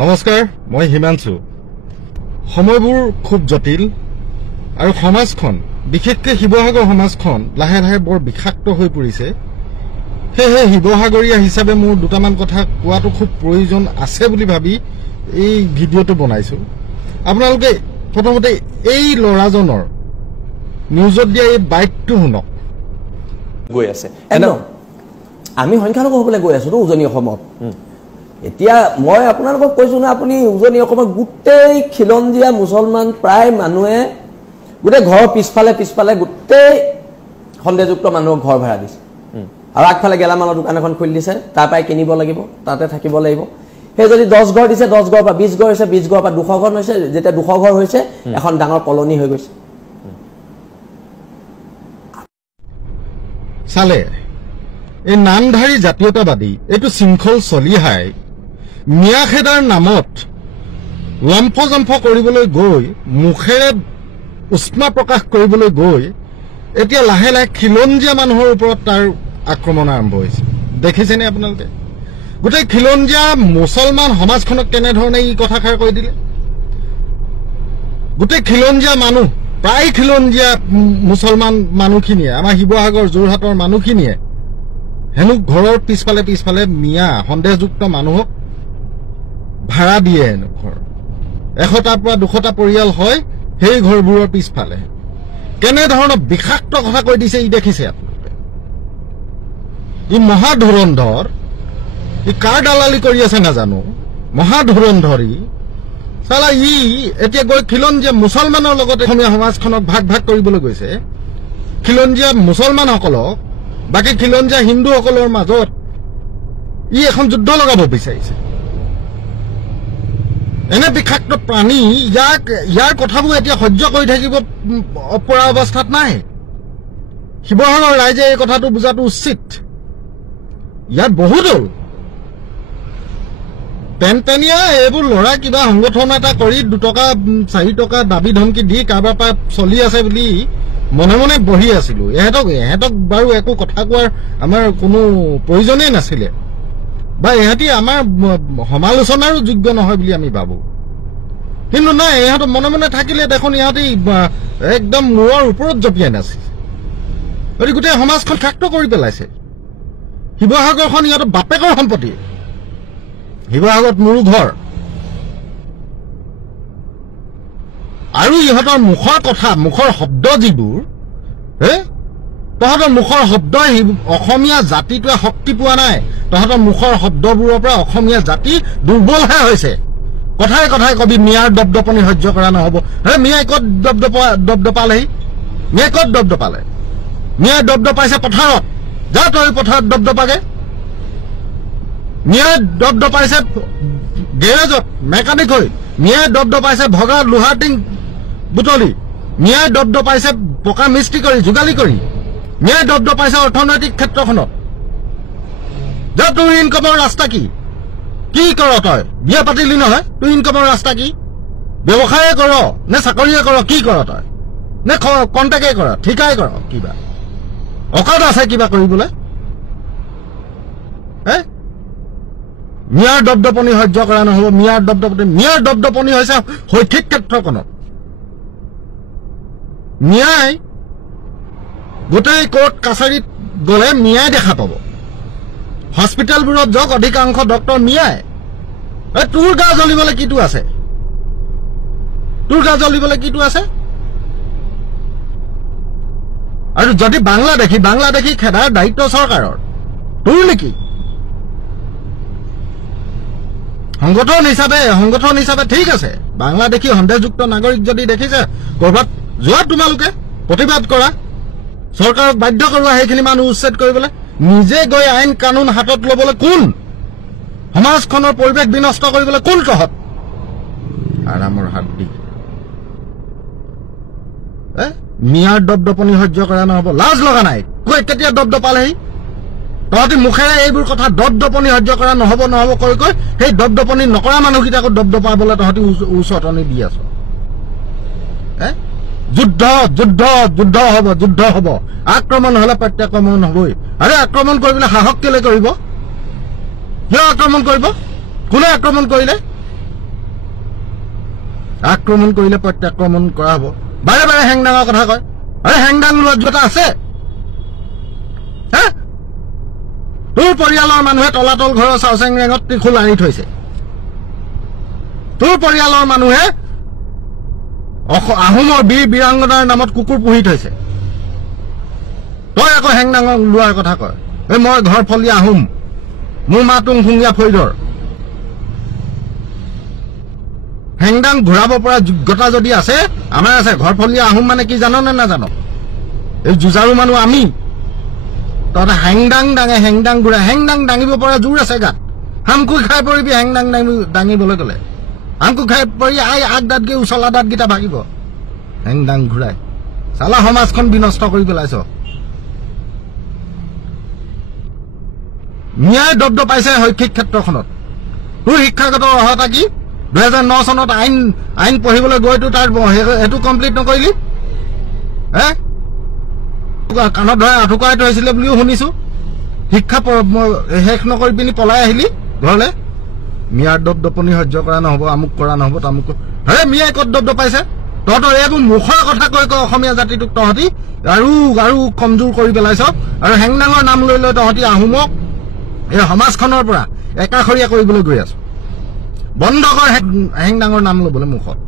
নমস্কাৰ, মই হিমাংশু। সময়বোৰ খুব জটিল আৰু সমাজখন, বিশেষকৈ শিৱসাগৰ সমাজখন লাহে লাহে বৰ বিষাক্ত হৈ পৰিছে। সেয়েহে শিৱসাগৰীয়া হিচাপে মোৰ দুটামান কথা কোৱাটো খুব প্ৰয়োজন আছে বুলি ভাবি এই ভিডিঅ'টো বনাইছো। আপোনালোকে প্ৰথমতে এই ল'ৰাজনৰ নিউজত দিয়া এই বাইকটো শুনক। গৈ আছে একদম আমি সংখ্যালঘু হ'বলৈ গৈ আছো উজনি অসমত। এতিয়া মই আপোনালোকক কৈছো না, আপুনি উজনি অসমত গোটেই খিলঞ্জীয়া মুছলমান প্ৰায় মানুহে গোটেই ঘৰৰ পিছফালে পিছফালে গোটেই সন্দেহযুক্ত মানুহক ঘৰ ভাড়া দিছে আৰু আগফালে গেলামালৰ দোকান এখন খুলি দিছে। তাৰ পৰাই কিনিব লাগিব, তাতে থাকিব লাগিব। সেই যদি 10 ঘৰ দিছে, 10 ঘৰৰ পৰা 20 ঘৰ হৈছে, 20 ঘৰৰ পৰা 200 ঘৰ হৈছে। যেতিয়া 200 ঘৰ হৈছে, এখন ডাঙৰ কলনী হৈ গৈছে। চালে এই নামধাৰী জাতীয়তাবাদী এইটো শৃংখল চলিহাই মিয়াখেদাৰ নামত লম্ফজম্ফ কৰিবলৈ গৈ, মুখেৰে উষ্মা প্ৰকাশ কৰিবলৈ গৈ এতিয়া লাহে লাহে খিলঞ্জীয়া মানুহৰ ওপৰত তাৰ আক্ৰমণ আৰম্ভ হৈছে। দেখিছেনে আপোনালোকে? গোটেই খিলঞ্জীয়া মুছলমান সমাজখনক কেনেধৰণে ই কথাষাৰ কৈ দিলে। গোটেই খিলঞ্জীয়া মানুহ, প্ৰায় খিলঞ্জীয়া মুছলমান মানুহখিনিয়ে, আমাৰ শিৱসাগৰ যোৰহাটৰ মানুহখিনিয়ে হেনো ঘৰৰ পিছফালে পিছফালে মিয়া সন্দেহযুক্ত মানুহক ভাড়া দিয়ে। হেনো ঘৰ 100টাৰ পৰা 200টা পৰিয়াল হয় সেই ঘৰবোৰৰ পিছফালে। কেনেধৰণৰ বিষাক্ত কথা কৈ দিছে ই দেখিছে আপোনালোকে? ই মহাধুৰন্ধৰ। ই কাৰ দালালি কৰি আছে নাজানো, মহাধুৰন্ধৰী চালা। ই এতিয়া গৈ খিলঞ্জীয়া মুছলমানৰ লগত অসমীয়া সমাজখনক ভাগ ভাগ কৰিবলৈ গৈছে। খিলঞ্জীয়া মুছলমানসকলক বাকী খিলঞ্জীয়া হিন্দুসকলৰ মাজত ই এখন যুদ্ধ লগাব বিচাৰিছে। এনে বিষাক্ত প্ৰাণী, ইয়াৰ কথাবোৰ এতিয়া সহ্য কৰি থাকিব পৰা অৱস্থাত নাই। শিৱসাগৰ ৰাইজে এই কথাটো বুজাটো উচিত। ইয়াত বহুত হ'ল পেনপেনীয়া এইবোৰ ল'ৰা কিবা সংগঠন এটা কৰি 2 টকা 4 টকা দাবী ধমকি দি কাৰোবাৰ পৰা চলি আছে বুলি মনে মনে বহি আছিলো। এহেঁতক বাৰু একো কথা কোৱাৰ আমাৰ কোনো প্ৰয়োজনেই নাছিলে, বা ইহঁতি আমাৰ সমালোচনাৰো যোগ্য নহয় বুলি আমি ভাবো। কিন্তু নাই, ইহঁত মনে মনে থাকিলে দেখোন ইহঁতি একদম মূৰৰ ওপৰত জঁপিয়াই নাছিল। গতিকে গোটেই সমাজখন খাক্ত কৰি পেলাইছে। শিৱসাগৰখন ইহঁতৰ বাপেকৰ সম্পত্তি। শিৱসাগৰত মোৰো ঘৰ। আৰু ইহঁতৰ মুখৰ কথা, মুখৰ শব্দ যিবোৰ, তহঁতৰ মুখৰ শব্দই অসমীয়া জাতিটোৱে শক্তি পোৱা নাই। তহঁতৰ মুখৰ শব্দবোৰৰ পৰা অসমীয়া জাতি দুৰ্বলহে হৈছে। কথাই কথাই কবি মিয়াৰ দপদপনি সহ্য কৰা নহ'ব। মিয়াই ক'ত দপদপালেহি? মিয়াই ক'ত দপদপালে? মিয়াই দপদপাইছে পথাৰত। যা তই পথাৰত দপদপাগে। মিয়াই দপদপাইছে গেৰেজত মেকানিক হৈ। মিয়াই দপদপাইছে ভগা লোহাৰ টিং বুটলি। মিয়াই দপদপাইছে পকা মিস্ত্ৰী কৰি, যোগালী কৰি। মিয়াই দপদপাইছে অৰ্থনৈতিক ক্ষেত্ৰখনত। যা তোৰ ইনকমৰ ৰাস্তা কি? কি কৰ তই? বিয়া পাতিলি নহয়, তোৰ ইনকমৰ ৰাস্তা কি? ব্যৱসায়ে কৰ নে চাকৰিয়ে কৰ? কি কৰ তই? নে কণ্টেক্টে কৰ, ঠিকাই কৰ? কিবা অকাদ আছে কিবা কৰিবলৈ? মিয়াৰ দপদপনি সহ্য কৰা নহ'ব। মিয়াৰ দপদপনি হৈছে শৈক্ষিক ক্ষেত্ৰখনত। মিয়াই গোটেই কোৰ্ট কাছাৰীত গ'লে মিয়াই দেখা পাব। হস্পিটেলবোৰত যাওক, অধিকাংশ ডক্টৰ মিয়াই। তোৰ গা জ্বলিবলৈ কিটো আছে? তোৰ গা জ্বলিবলৈ কিটো আছে? আৰু যদি বাংলাদেশী খেদাৰ দায়িত্ব চৰকাৰৰ, তোৰ নেকি? সংগঠন হিচাপে ঠিক আছে। বাংলাদেশী সন্দেহযুক্ত নাগৰিক যদি দেখিছে ক'ৰবাত, যোৱা তোমালোকে প্ৰতিবাদ কৰা, চৰকাৰক বাধ্য কৰোৱা সেইখিনি মানুহ উচ্ছেদ কৰিবলৈ। নিজে গৈ আইন কানুন হাতত ল'বলৈ কোন? সমাজখনৰ পৰিৱেশ বিনষ্ট কৰিবলৈ কোন তহঁত? আৰামৰ হাত দি মিয়াৰ দপদপনি সহ্য কৰা নহ'ব। লাজ লগা নাই? কেতিয়া দপদপালেহি? তহঁতি মুখেৰে এইবোৰ কথা দপদপনি সহ্য কৰা নহ'ব কৈ সেই দপদপনি নকৰা মানুহকেইটাকো দপদপাবলৈ তহঁতি উচতনি দি আছ। যুদ্ধ হ'ব। আক্ৰমণ হ'লে প্ৰত্যাক্ৰমণ হ'বই। আৰে আক্ৰমণ কৰিবলৈ সাহস কেলে কৰিব? কিয় আক্ৰমণ কৰিব? কোনে আক্ৰমণ কৰিলে? আক্ৰমণ কৰিলে প্ৰত্যাক্ৰমণ কৰা হ'ব বাৰে বাৰে হেংদাঙৰ কথা কয় আৰে হেংদাং লোৱাৰ যোগ্যতা আছে হে তোৰ পৰিয়ালৰ মানুহে তলাতল ঘৰৰ চাওচেংৰেঙত ত্ৰিশূল আনি থৈছে তোৰ পৰিয়ালৰ মানুহে আহোমৰ বীৰ বীৰাংগনাৰ নামত কুকুৰ পুহি থৈছে তই আকৌ হেংদাঙক লোৱাৰ কথা কয় এই মই ঘৰ ফলীয়া আহোম মোৰ মাতুং খুঙীয়া ফৈদৰ হেংদাং ঘূৰাব পৰা যোগ্যতা যদি আছে আমাৰ আছে ঘৰ ফলীয়া আহোম মানে কি জানো নে নাজানো এই যুঁজাৰু মানুহ আমি তহঁতে হেংদাং দাঙে হেংদাং ঘূৰা হেংদাং দাঙিব পৰা জোৰ আছে গাত হামকুই খাই পৰিবি হেংদাং দাঙিবলৈ গ'লে হামকুই খাই পৰি আই আগ দাঁত গৈ উচলা দাঁতকেইটা ভাগিব হেংদাং ঘূৰাই চালা সমাজখন বিনষ্ট কৰি পেলাইছ ন্যায় দব্দ পাইছে শৈক্ষিক ক্ষেত্ৰখনত তোৰ শিক্ষাগত অৰ্হতা কি 2009 চনত আইন পঢ়িবলৈ গৈতো তাৰ সেইটো কমপ্লিট নকৰিলি হে কাণত ধৰাই আঁঠুকৰাই থৈছিলে বুলিও শুনিছো শিক্ষা শেষ নকৰি পিনি পলাই আহিলি ঘৰলৈ মিয়াৰ দপদপনি সহ্য কৰা নহ'ব আমুক কৰা নহ'ব তামুক হে মিয়াই ক'ত দব্দ পাইছে তহঁতৰ এইবোৰ মুখৰ কথা কৈ কৈ অসমীয়া জাতিটোক তহঁতি আৰু কমজোৰ কৰি পেলাইছ আৰু হেংদাঙৰ নাম লৈ লৈ তহঁতি আহোমক এই সমাজখনৰ পৰা একাষৰীয়া কৰিবলৈ গৈ আছো বন্ধ কৰ হেংদাঙৰ নাম ল'বলৈ মুখত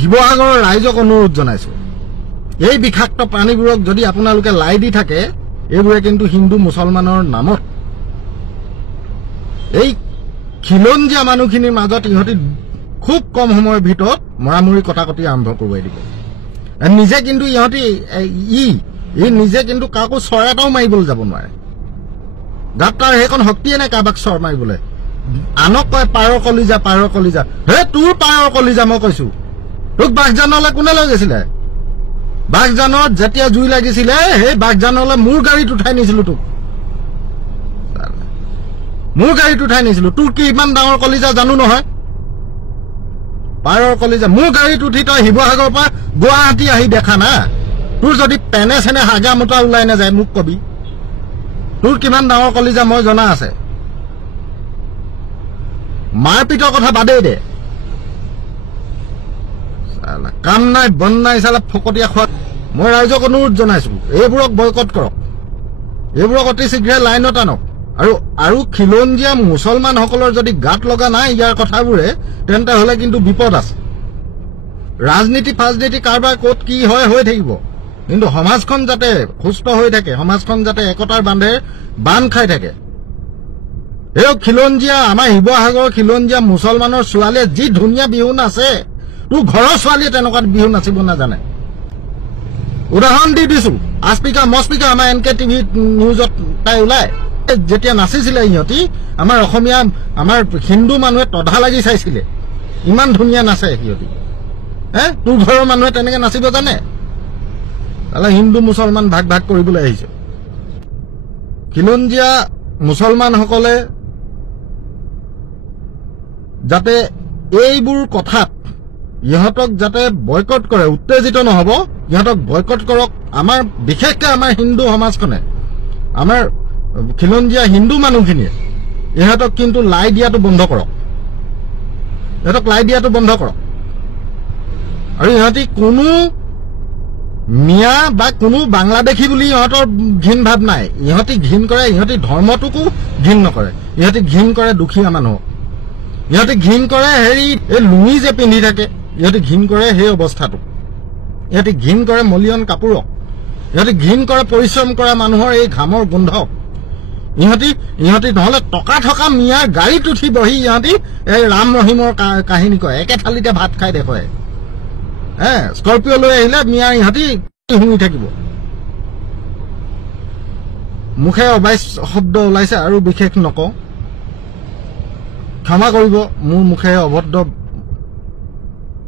শিৱসাগৰৰ ৰাইজক অনুৰোধ জনাইছো এই বিষাক্ত প্ৰাণীবোৰক যদি আপোনালোকে লাই দি থাকে এইবোৰে কিন্তু হিন্দু মুছলমানৰ নামত এই খিলঞ্জীয়া মানুহখিনিৰ মাজত ইহঁতি খুব কম সময়ৰ ভিতৰত মৰামৰি কটাকটি আৰম্ভ কৰোৱাই দিব নিজে কিন্তু ইহঁতি নিজে কিন্তু কাকো চৰ এটাও মাৰিবলৈ যাব নোৱাৰে গাত তাৰ সেইখন শক্তিয়ে নাই কাৰোবাক চৰ মাৰিবলৈ আনক কয় পাৰৰ কলিজা হে তোৰ পাৰৰ কলিজা মই কৈছো তোক বাঘজানলৈ কোনে লৈ গৈছিলে বাঘজানত যেতিয়া জুই লাগিছিলে সেই বাঘজানলৈ মোৰ গাড়ীত উঠাই নিছিলো তোক মোৰ গাড়ীত উঠাই নিছিলো তোৰ কি ইমান ডাঙৰ কলিজা জানো নহয় পাৰৰ কলিজা মোৰ গাড়ীত উঠি তই শিৱসাগৰৰ পৰা গুৱাহাটী আহি দেখা না তোৰ যদি পেনে চেনে হাগা মোটা ওলাই নাযায় মোক কবি তোৰ কিমান ডাঙৰ কলিজা মই জনা আছে মাৰপিটৰ কথা বাদেই দে কাম নাই বন নাই চালা ফকতীয়া খোৱা মই ৰাইজক অনুৰোধ জনাইছো এইবোৰক বয়কট কৰক এইবোৰক অতি শীঘ্ৰে লাইনত আনক আৰু খিলঞ্জীয়া মুছলমানসকলৰ যদি গাত লগা নাই ইয়াৰ কথাবোৰে তেন্তে হলে কিন্তু বিপদ আছে ৰাজনীতি ফাজনীতি কাৰবাৰ ক'ত কি হয় হৈ থাকিব কিন্তু সমাজখন যাতে সুস্থ হৈ থাকে সমাজখন যাতে একতাৰ বান্ধ খাই থাকে এই খিলঞ্জীয়া আমাৰ শিৱসাগৰৰ খিলঞ্জীয়া মুছলমানৰ ছোৱালীয়ে যি ধুনীয়া বিহু নাচে তোৰ ঘৰৰ ছোৱালীয়ে তেনেকুৱা বিহু নাচিব নাজানে উদাহৰণ দি দিছো আস্পিকা মস্পিকা আমাৰ এনকে টিভি নিউজত তাই ওলাই যেতিয়া নাচিছিলে ইহঁতি আমাৰ অসমীয়া আমাৰ হিন্দু মানুহে তধা লাগি চাইছিলে ইমান ধুনীয়া নাচে সিহঁতি তোৰ ঘৰৰ মানুহে তেনেকে নাচিব জানে তাহলে হিন্দু মুছলমান ভাগ ভাগ কৰিবলৈ আহিছে খিলঞ্জীয়া মুছলমানসকলে যাতে এইবোৰ কথাত ইহঁতক যাতে বয়কট কৰে উত্তেজিত নহব ইহঁতক বয়কট কৰক আমাৰ বিশেষকৈ আমাৰ হিন্দু সমাজখনে আমাৰ খিলঞ্জীয়া হিন্দু মানুহখিনিয়ে ইহঁতক কিন্তু লাই দিয়াটো বন্ধ কৰক আৰু ইহঁতি কোনো মিয়া বা কোনো বাংলাদেশী বুলি ইহঁতৰ ঘিণ ভাৱ নাই ইহঁতি ঘিণ কৰে ইহঁতি ধৰ্মটোকো ঘিণ নকৰে ইহঁতি ঘিণ কৰে দুখীয়া মানুহক ইহঁতি ঘিণ কৰে হেৰি এই লুঙি যে পিন্ধি থাকে ইহঁতি ঘিণ কৰে সেই অৱস্থাটো ইহঁতি ঘিণ কৰে মলিয়ন কাপোৰক ইহঁতি ঘিণ কৰে পৰিশ্ৰম কৰা মানুহৰ এই ঘামৰ গোন্ধক ইহঁতি নহলে টকা থকা মিয়াৰ গাড়ীত উঠি বহি ইহঁতি এই ৰাম ৰহিমৰ কাহিনী কয় একে থালিতে ভাত খাই দেখুৱায় স্কৰ্পিঅ লৈ আহিলে মিয়াৰ ইহঁতি শুনি থাকিব মুখে অবাইচ শব্দ ওলাইছে আৰু বিশেষ নকওঁ ক্ষমা কৰিব মোৰ মুখে অভদ্ৰ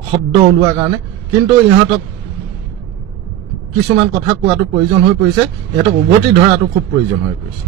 শব্দ ওলোৱাৰ কাৰণে কিন্তু ইহঁতক কিছুমান কথা কোৱাটো প্ৰয়োজন হৈ পৰিছে ইহঁতক উভতি ধৰাটো খুব প্ৰয়োজন হৈ পৰিছে